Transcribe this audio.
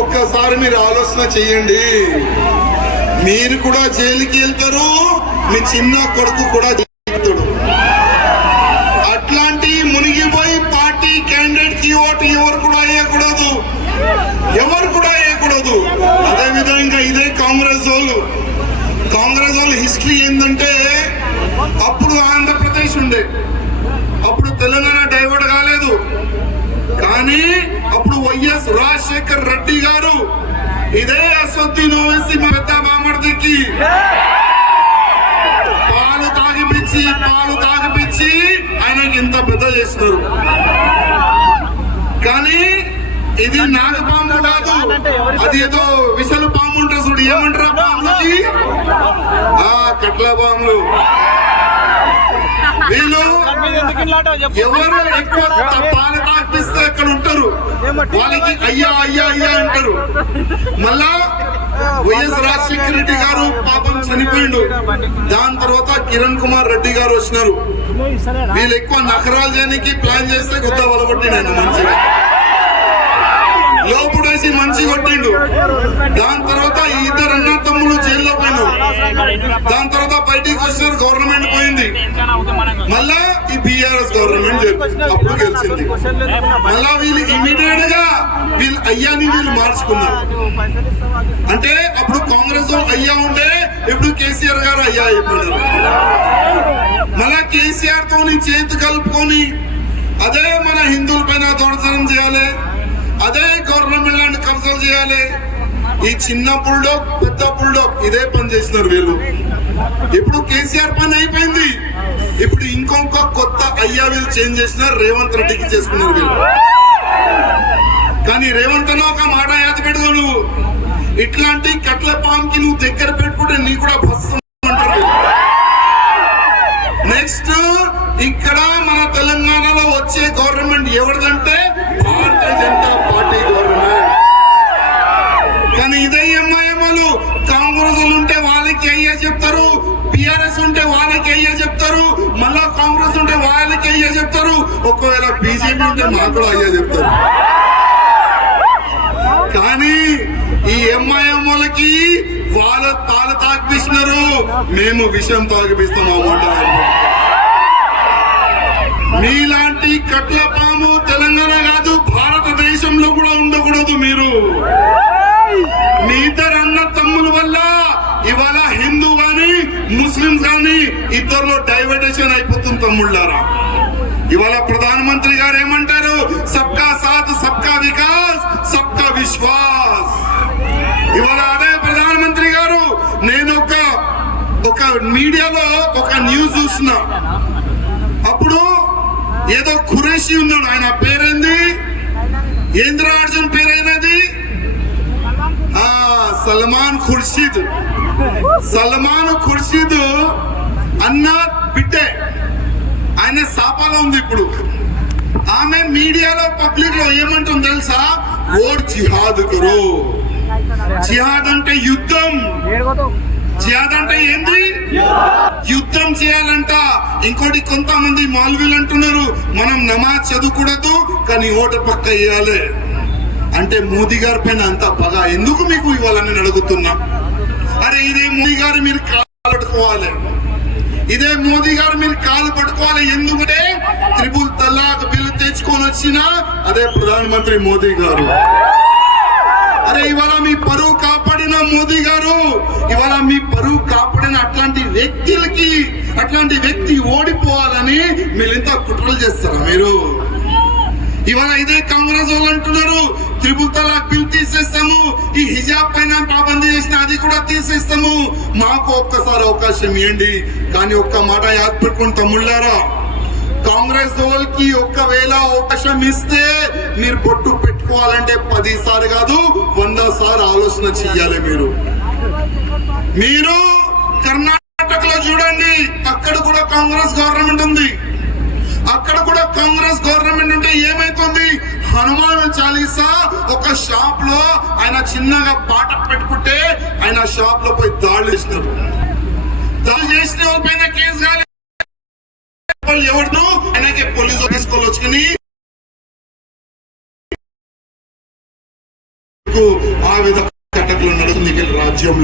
ఒక్కసారి మీరు ఆలోచన చేయండి. మీరు కూడా జైలుకి వెళ్తారు మీ చిన్న కొడుకు కూడా జైలుతాడు అట్లాంటి మునిగిపోయి పార్టీ క్యాండిడేట్కి ఓటు ఎవరు కూడా వేయకూడదు. ఎవరు కూడా వేయకూడదు. అదే విధంగా ఇదే కాంగ్రెస్ వాళ్ళు. కాంగ్రెస్ వాళ్ళ హిస్టరీ ఏంటంటే అప్పుడు ఆంధ్రప్రదేశ్ ఉండే. అప్పుడు తెలంగాణ డైవర్ట్ కాలేదు. కానీ అప్పుడు వైఎస్ రాజశేఖర్ ఇదే అసొద్దీన్ ఓవైసీ పెద్ద మామర్దికి పాలు తాగిపించి పాలు తాగిపించి ఆయనకి ఇంత పెద్ద చేస్తున్నారు. కానీ ఇది నాగ పాము కాదు. అది ఏదో విసలు పాము ఉంటుంది చూడు. ఏమంటారు ఆ పాములకి? ఆ కట్ల పాములు. వీళ్ళు ఎవరు ఎక్కువ పాలు తాగిపిస్తే అక్కడ ఉంటారు. వాళ్ళకి అయ్యా అయ్యా అయ్యా అంటారు. మళ్ళా వైఎస్ రాజశేఖర రెడ్డి గారు పాపం చనిపోయిండు. దాని తర్వాత కిరణ్ కుమార్ రెడ్డి గారు వచ్చినారు. వీళ్ళు ఎక్కువ నకరాలు చేయడానికి ప్లాన్ చేస్తే కొత్త వలగొట్టిండు ఆయన మంచిగా. లోపుడేసి మంచి కొట్టిండు. దాని తర్వాత ఈ ఇద్దరు అన్న తమ్ముడు జైల్లో పోయిండు దాని తర్వాత బయటికి వచ్చినారు గవర్నమెంట్ పోయింది. మళ్ళా ఈ బీఆర్ఎస్ గవర్నమెంట్ అప్పుడు గెలిచింది. మళ్ళా వీళ్ళు ఇమీడియట్గా వీళ్ళు అయ్యాని వీళ్ళు మార్చుకున్నారు. అంటే అప్పుడు కాంగ్రెస్ అయ్యా ఉండే ఇప్పుడు కేసీఆర్ గారు అయ్యా అయిపోయినారు. మళ్ళా కేసీఆర్తో చేతి కలుపుకొని అదే మన హిందువుల పైన దొంగతనం చేయాలి. అదే గవర్నమెంట్ ల్యాండ్ కబ్జాలు చేయాలి. ఈ చిన్న పుల్డోక్ పెద్ద పుల్డోక్ ఇదే పని చేసినారు వీళ్ళు. ఇప్పుడు కేసీఆర్ పని అయిపోయింది. ఇప్పుడు ఇంకొక కొత్త అయ్యా వీళ్ళు చేంజ్ చేసిన రేవంత్ రెడ్డికి చేసుకున్నారు వీళ్ళు. కానీ రేవంత్ అన్న ఒక మాట యాద పెట్టుకో నువ్వు ఇట్లాంటి కట్ల పాంకి నువ్వు దగ్గర పెట్టుకుంటే నీ కూడా బీజేపీ ఉంటే మాకు కూడా అయ్యే చెప్తారు కానీ ఈ ఎంఐఎంలకి వాళ్ళ తాళ తాగిపిస్తున్నారు. మేము విషయం తాగిపిస్తాం ఆ మాట. మీలాంటి కట్ల పాము తెలంగాణ కాదు భారతదేశంలో కూడా ఉండకూడదు మీరు. మీ ఇద్దరు అన్న తమ్ముల వల్ల ఇవాళ హిందూ కానీ ముస్లిం కానీ ఇద్దరులో డైవర్టేషన్ అయిపోతుంది తమ్ముళ్ళారా? ఇవాళ ప్రధానమంత్రి గారు ఏమంటారు? సబ్కా సాత్ సబ్కా వికాస్ సబ్కా విశ్వాస్. ఇవాళ అదే ప్రధానమంత్రి గారు నేను ఒక ఒక మీడియాలో ఒక న్యూస్ చూసిన అప్పుడు ఏదో ఖురేషి ఉన్నాడు ఆయన పేరేంది? ఏంద్ర అర్జున్ పేరైనది ఆ సల్మాన్ ఖుర్షీద్. సల్మాన్ ఖుర్షీద్ అన్న బిడ్డే. అనే సాపాలో ఉంది ఇప్పుడు. ఆమె మీడియాలో పబ్లిక్లో ఏమంటుంది తెలుసా? ఓర్ జిహాద్ కరో. జిహాద్ అంటే యుద్ధం. జిహాద్ అంటే ఏంది? యుద్ధం చేయాలంట. ఇంకోటి కొంతమంది మాల్వీలు అంటున్నారు మనం నమాజ్ చదువుకూడదు కానీ ఓటు పక్క వేయాలి. అంటే మోదీ గారి పైన అంత పగ. ఎందుకు మీకు ఇవ్వాలని అడుగుతున్నా? అరే ఇదే మోదీ గారు మీరు మోదీ గారు మీరు కాలు పట్టుకోవాలి. ఎందుకంటే త్రిపుల్ తల్లాక్ బిల్లు తెచ్చుకొని వచ్చిన అదే ప్రధానమంత్రి మోదీ గారు. అరే ఇవాళ మీ పరువు కాపాడిన మోదీ గారు. ఇవాళ మీ పరువు కాపాడిన అట్లాంటి వ్యక్తులకి అట్లాంటి వ్యక్తి ఓడిపోవాలని మీరు ఇంత కుట్రలు చేస్తారా మీరు? ఇవాళ ఇదే కాంగ్రెస్ వాళ్ళు అంటున్నారు. త్రిపుల్ తలాక్ బిల్ తీసేస్తాము? ఈ హిజాబ్ పైన పాబందీ చేసిన అది కూడా తీసేస్తాము. మాకు ఒక్కసారి అవకాశం ఇవ్వండి కానీ ఒక్క మాట యాద్ పెట్టుకుని తమ్ముళ్ళారా? కాంగ్రెస్ వాళ్ళకి ఒక్కవేళ అవకాశం ఇస్తే మీరు పొట్టు పెట్టుకోవాలంటే పది సార్లు కాదు వంద సార్ ఆలోచన చెయ్యాలి మీరు. మీరు కర్ణాటకలో చూడండి అక్కడ కూడా కాంగ్రెస్ గవర్నమెంట్ చాలీసా? ఒక షాప్లో ఆయన చిన్నగా పాట పెట్టుకుంటే ఆయన షాప్లో పోయి దాడులు చేసినారు. దాడులు చేసిన వాళ్ళపైన కేసు కాలేదు వాళ్ళు ఆయనకి పోలీసు తీసుకొని వచ్చుకుని ఆ విధంగా కట్టకులు నడుస్తుంది. ఈ రాజ్యంలో